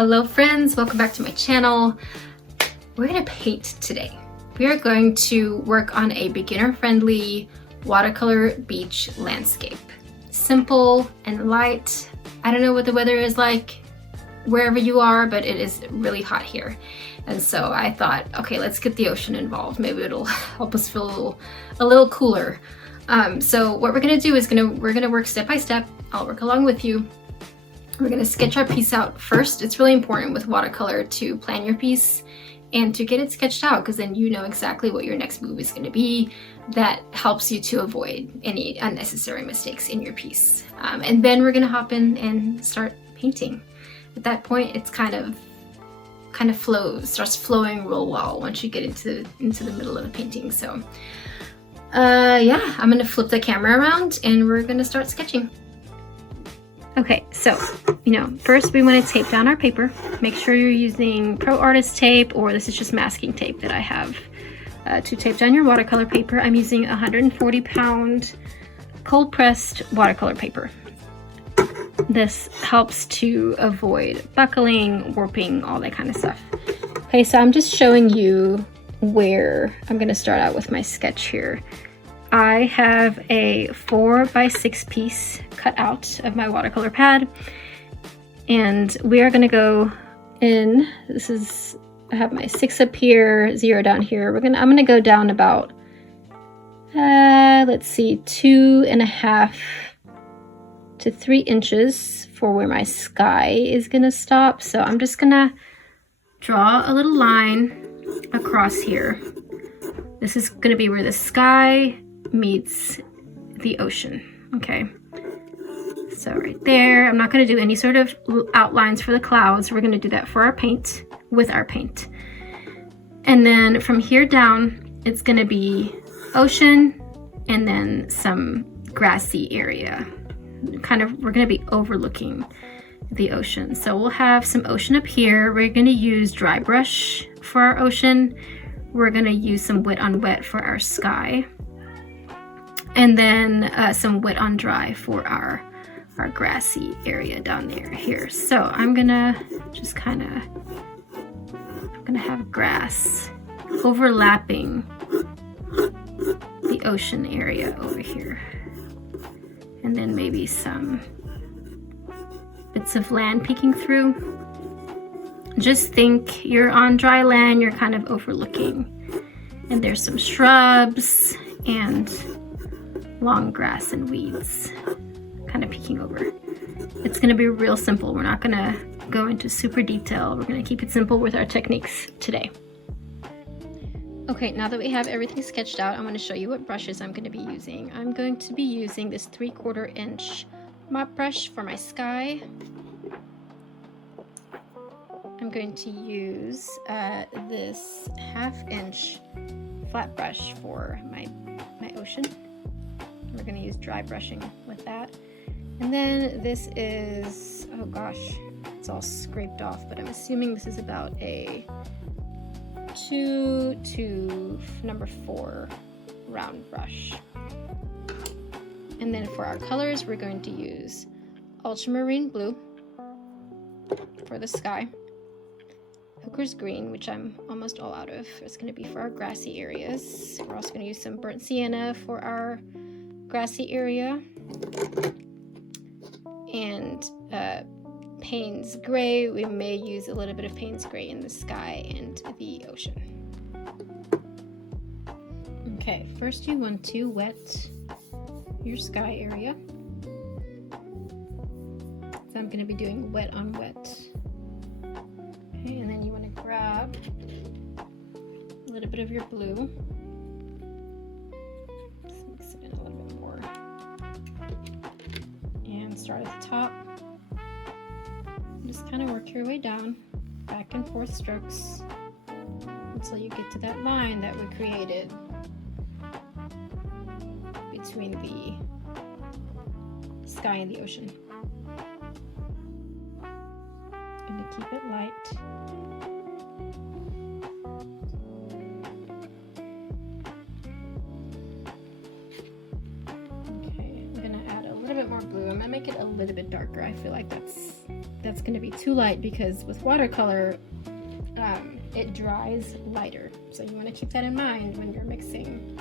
Hello friends, welcome back to my channel. We're gonna paint today. We are going to work on a beginner-friendly watercolor beach landscape. Simple and light. I don't know what the weather is like wherever you are, but it is really hot here. And so I thought, okay, let's get the ocean involved. Maybe it'll help us feel a little cooler. So what we're gonna do is we're gonna work step by step. I'll work along with you. We're gonna sketch our piece out first. It's really important with watercolor to plan your piece and to get it sketched out, because then you know exactly what your next move is gonna be. That helps you to avoid any unnecessary mistakes in your piece. And then we're gonna hop in and start painting. At that point, it's kind of starts flowing real well once you get into the middle of the painting. So yeah, I'm gonna flip the camera around and we're gonna start sketching. Okay, so, first we want to tape down our paper. Make sure you're using Pro Artist tape, or this is just masking tape that I have to tape down your watercolor paper. I'm using 140-pound cold pressed watercolor paper. This helps to avoid buckling, warping, all that kind of stuff. Okay, so I'm just showing you where I'm going to start out with my sketch here. I have a 4x6 piece cut out of my watercolor pad, and we are going to go in. I have my 6 up here, 0 down here. I'm going to go down about let's see, 2.5 to 3 inches for where my sky is going to stop. So I'm just going to draw a little line across here. This is going to be where the sky meets the ocean. Okay, so right there. I'm not going to do any sort of outlines for the clouds. We're going to do that for our paint, with our paint. And then from here down, it's going to be ocean and then some grassy area. We're going to be overlooking the ocean. So we'll have some ocean up here. We're going to use dry brush for our ocean. We're going to use some wet on wet for our sky. And then some wet on dry for our grassy area down there here. So I'm gonna just I'm gonna have grass overlapping the ocean area over here. And then maybe some bits of land peeking through. Just think you're on dry land, you're kind of overlooking. And there's some shrubs and long grass and weeds kind of peeking over. It's going to be real simple. We're not going to go into super detail. We're going to keep it simple with our techniques today. Okay, now that we have everything sketched out, I'm going to show you what brushes I'm going to be using. I'm going to be using this 3/4 inch mop brush for my sky. I'm going to use this 1/2 inch flat brush for my ocean. We're going to use dry brushing with that. And then this is, oh gosh, it's all scraped off, but I'm assuming this is about a 2 to number 4 round brush. And then for our colors, we're going to use ultramarine blue for the sky, Hooker's green, which I'm almost all out of. It's going to be for our grassy areas. We're also going to use some burnt sienna for our grassy area, and Payne's gray. We may use a little bit of Payne's gray in the sky and the ocean. Okay, first you want to wet your sky area. So I'm going to be doing wet on wet. Okay, and then you want to grab a little bit of your blue. Start at the top. Just kind of work your way down, back and forth strokes, until you get to that line that we created between the sky and the ocean. I'm going to keep it light. more blue. I'm gonna make it a little bit darker. I feel like that's gonna be too light because with watercolor, it dries lighter. So you wanna keep that in mind when you're mixing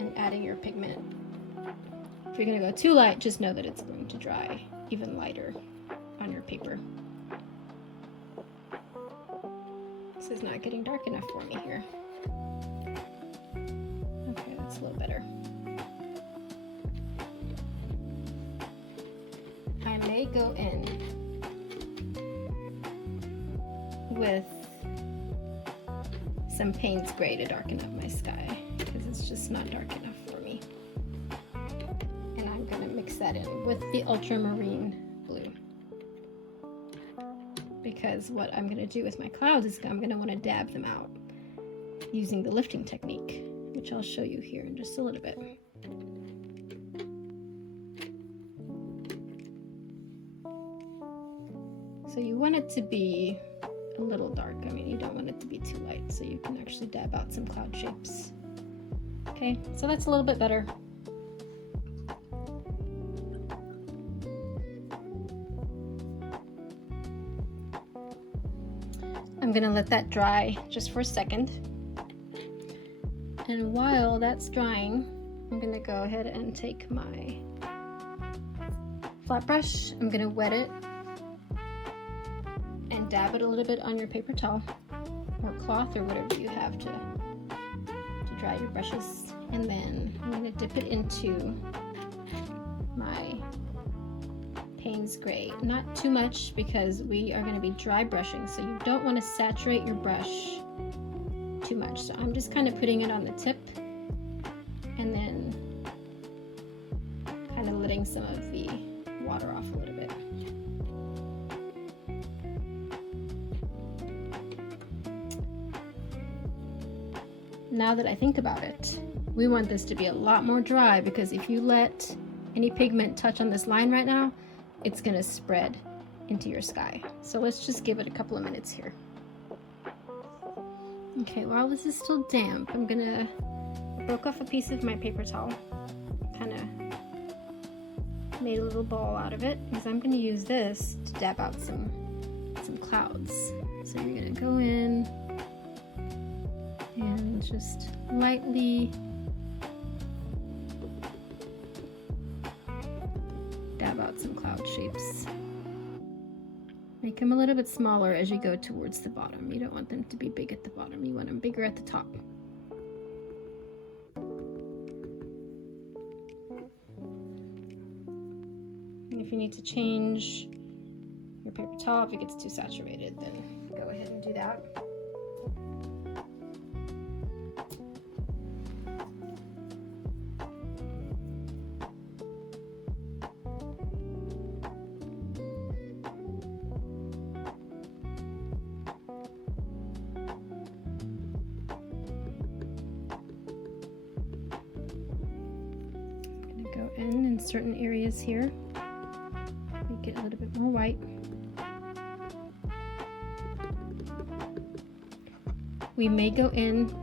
and adding your pigment. If you're gonna go too light, just know that it's going to dry even lighter on your paper. This is not getting dark enough for me here. Okay, that's a little better. I may go in with some Payne's Gray to darken up my sky because it's just not dark enough for me. And I'm gonna mix that in with the ultramarine blue. Because what I'm gonna do with my clouds is I'm gonna wanna dab them out using the lifting technique, which I'll show you here in just a little bit. So you want it to be a little dark. I mean, you don't want it to be too light, so you can actually dab out some cloud shapes. Okay, so that's a little bit better. I'm gonna let that dry just for a second. And while that's drying, I'm gonna go ahead and take my flat brush. I'm gonna wet it and dab it a little bit on your paper towel or cloth or whatever you have to dry your brushes. And then I'm gonna dip it into my Payne's Gray. Not too much because we are gonna be dry brushing, so you don't wanna saturate your brush too much. So I'm just kind of putting it on the tip and then kind of letting some of the water off a little bit. Now that I think about it, we want this to be a lot more dry because if you let any pigment touch on this line right now, it's gonna spread into your sky. So let's just give it a couple of minutes here. Okay, while this is still damp, I broke off a piece of my paper towel, kind of made a little ball out of it because I'm gonna use this to dab out some clouds. So you're gonna go in and just lightly dab out some cloud shapes. Make them a little bit smaller as you go towards the bottom. You don't want them to be big at the bottom. You want them bigger at the top. And if you need to change your paper towel, if it gets too saturated, then go ahead and do that. Go in certain areas here, make it a little bit more white. We may go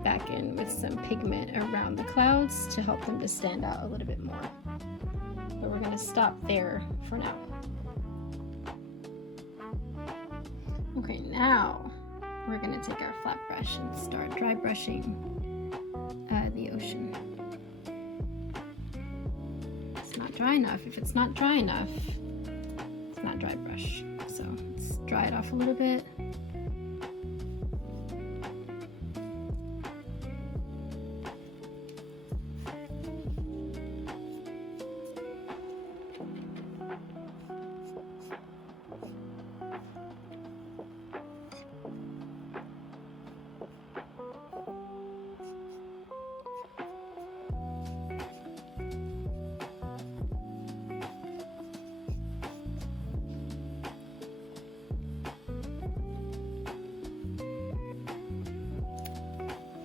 back in with some pigment around the clouds to help them to stand out a little bit more. But we're going to stop there for now. Okay, now we're going to take our flat brush and start dry brushing the ocean. Dry enough. If it's not dry enough, it's not dry brush. So let's dry it off a little bit.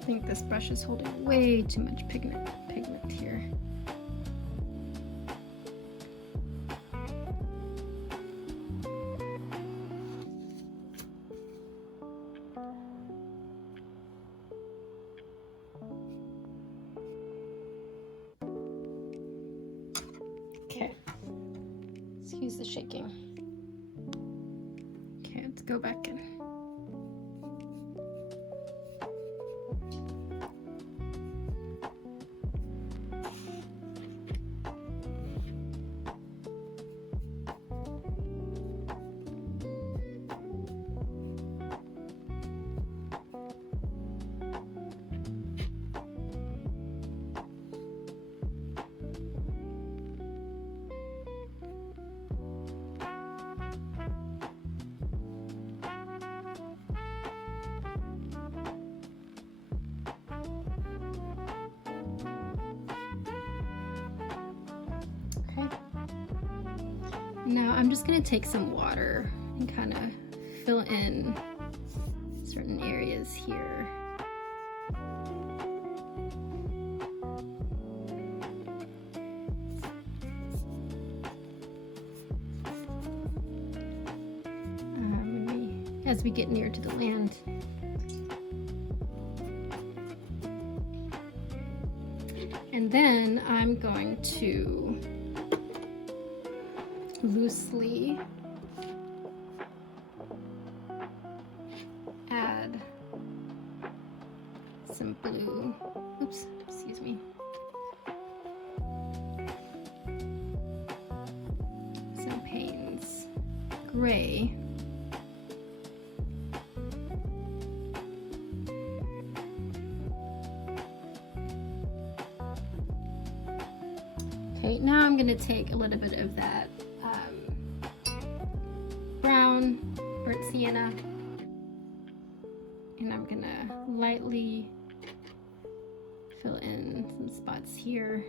I think this brush is holding way too much pigment here. Okay, Excuse the shaking. Okay, let's go back in. Now I'm just going to take some water and kind of fill in certain areas here. As we get near to the land. And then I'm going to loosely add some blue, oops, excuse me, some Payne's gray. Okay, now I'm going to take a little bit of that brown burnt sienna, and I'm going to lightly fill in some spots here.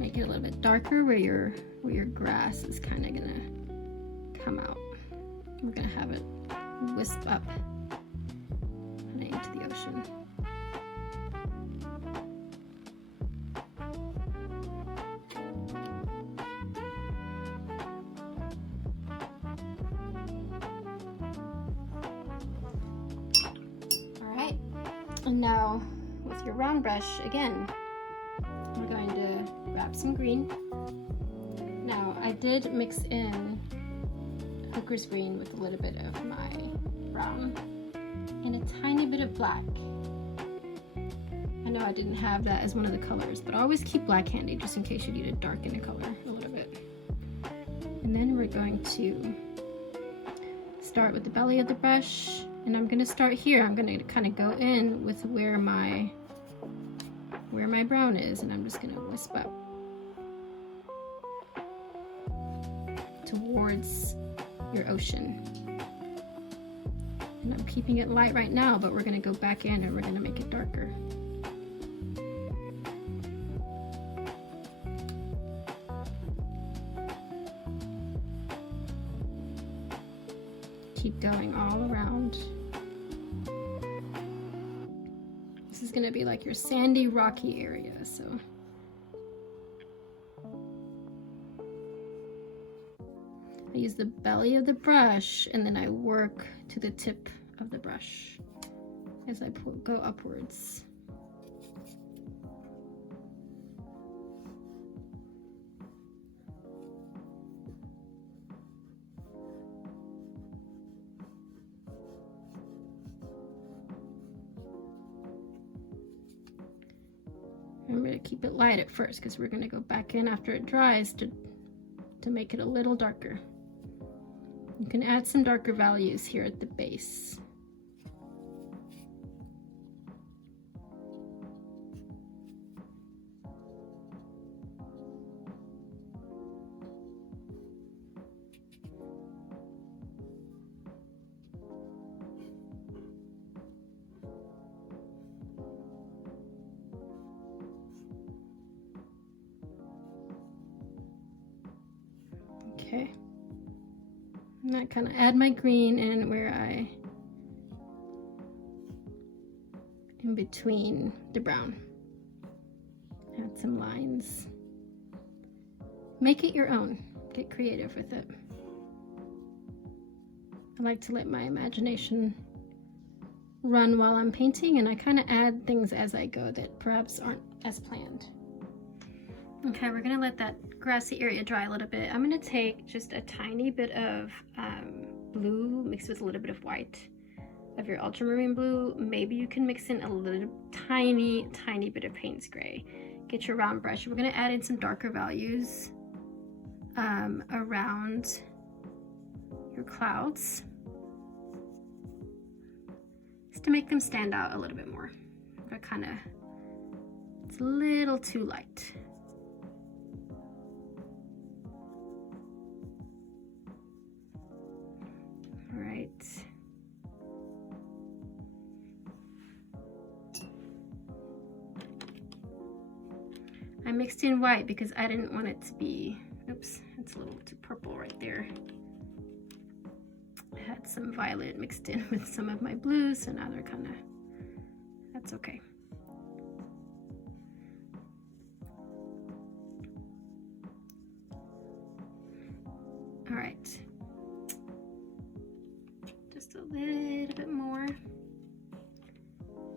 Make it a little bit darker where your grass is kind of gonna come out. We're gonna have it wisp up into the ocean. All right, and now with your round brush again, we're going to grab some green. Now I did mix in hooker's green with a little bit of my brown and a tiny bit of black. I know I didn't have that as one of the colors, but always keep black handy just in case you need to darken a color a little bit. And then we're going to start with the belly of the brush, and I'm going to start here. I'm going to kind of go in with where my brown is, and I'm just going to wisp up towards your ocean. And I'm keeping it light right now, but we're going to go back in and we're going to make it darker. Keep going all around. This is going to be like your sandy, rocky area, so. I use the belly of the brush and then I work to the tip of the brush as I go upwards. I'm going to keep it light at first because we're going to go back in after it dries to make it a little darker. You can add some darker values here at the base. Okay, And I kind of add my green in where in between the brown. Add some lines. Make it your own. Get creative with it. I like to let my imagination run while I'm painting, and I kind of add things as I go that perhaps aren't as planned. Okay, we're gonna let that grassy area dry a little bit. I'm gonna take just a tiny bit of blue mixed with a little bit of white of your ultramarine blue. Maybe you can mix in a little tiny bit of Payne's gray. Get your round brush. We're gonna add in some darker values around your clouds, just to make them stand out a little bit more. But it's a little too light. All right. I mixed in white because I didn't want it to be, oops, it's a little too purple right there. I had some violet mixed in with some of my blues, so now they're that's okay. All right. Just a little bit more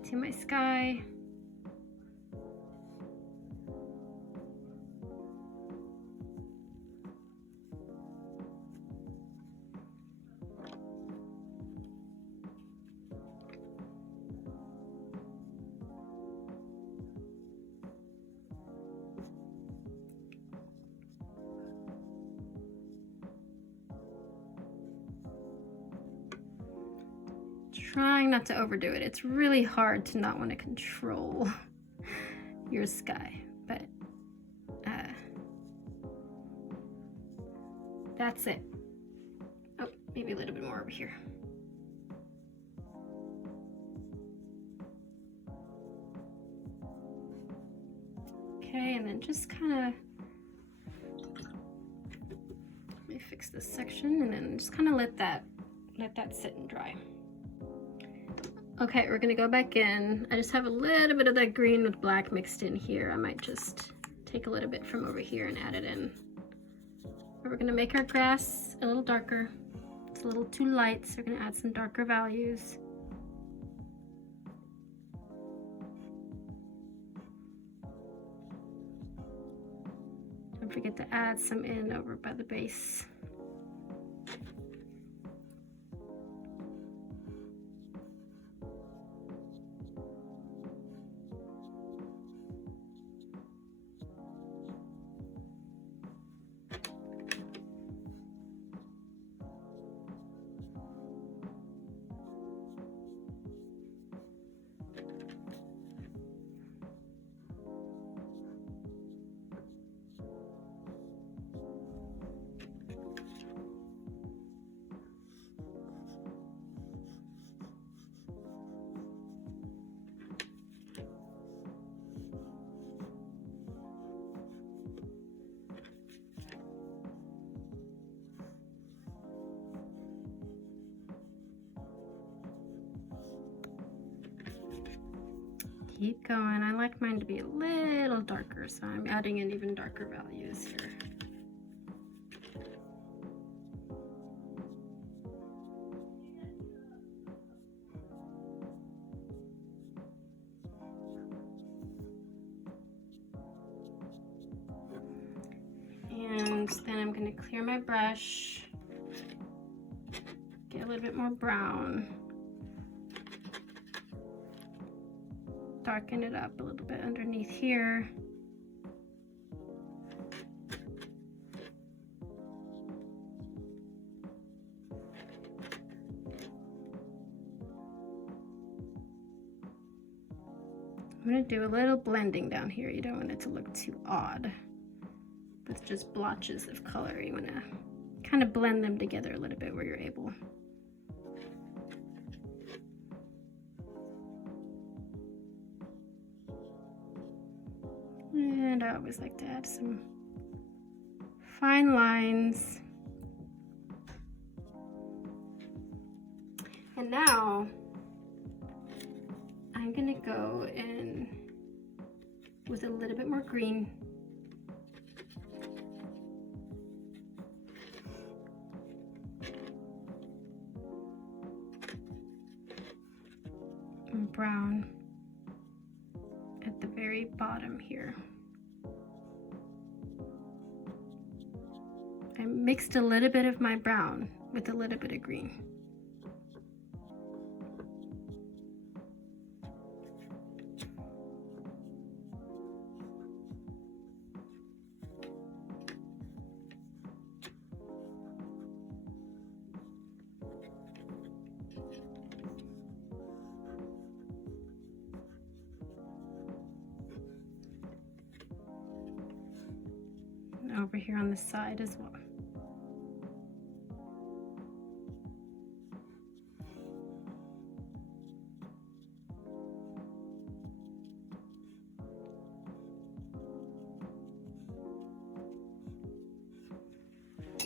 to my sky. Trying not to overdo it. It's really hard to not want to control your sky, but that's it. Oh, maybe a little bit more over here. Okay, and then just let me fix this section, and then just let that sit and dry. Okay, we're gonna go back in. I just have a little bit of that green with black mixed in here. I might just take a little bit from over here and add it in. But we're gonna make our grass a little darker. It's a little too light, so we're gonna add some darker values. Don't forget to add some in over by the base. Keep going. I like mine to be a little darker, so I'm adding in even darker values here. And then I'm going to clear my brush, get a little bit more brown. Darken it up a little bit underneath here. I'm going to do a little blending down here. You don't want it to look too odd with just blotches of color. You want to kind of blend them together a little bit where you're able. And I always like to add some fine lines. And now I'm gonna go in with a little bit more green. And brown at the very bottom here. I mixed a little bit of my brown with a little bit of green. And over here on the side as well.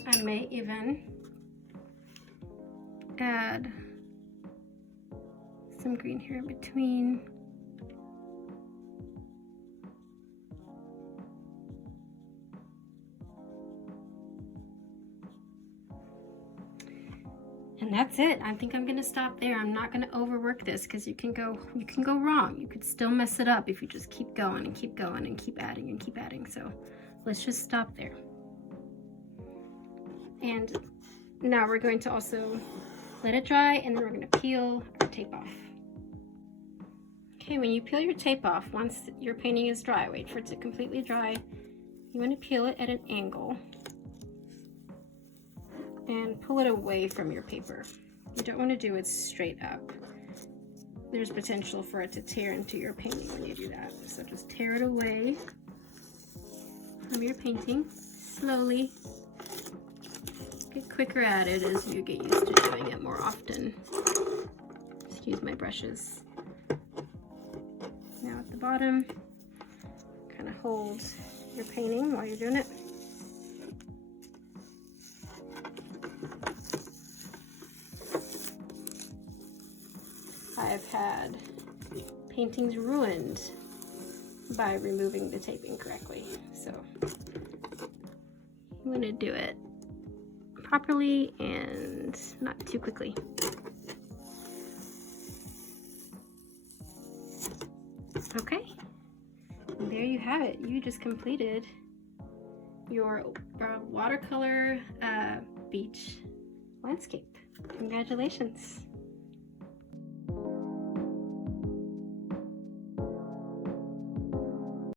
I may even add some green here in between. And that's it. I think I'm gonna stop there. I'm not gonna overwork this because you can go wrong. You could still mess it up if you just keep going and keep going and keep adding and keep adding. So let's just stop there. And now we're going to also let it dry, and then we're going to peel our tape off. Okay, when you peel your tape off, once your painting is dry, wait for it to completely dry. You want to peel it at an angle and pull it away from your paper. You don't want to do it straight up. There's potential for it to tear into your painting when you do that. So just tear it away from your painting slowly. Get quicker at it as you get used to doing it more often. Excuse my brushes. Now at the bottom, kind of hold your painting while you're doing it. I've had paintings ruined by removing the tape incorrectly, so you want to do it properly and not too quickly. Okay, and there you have it. You just completed your watercolor beach landscape. Congratulations.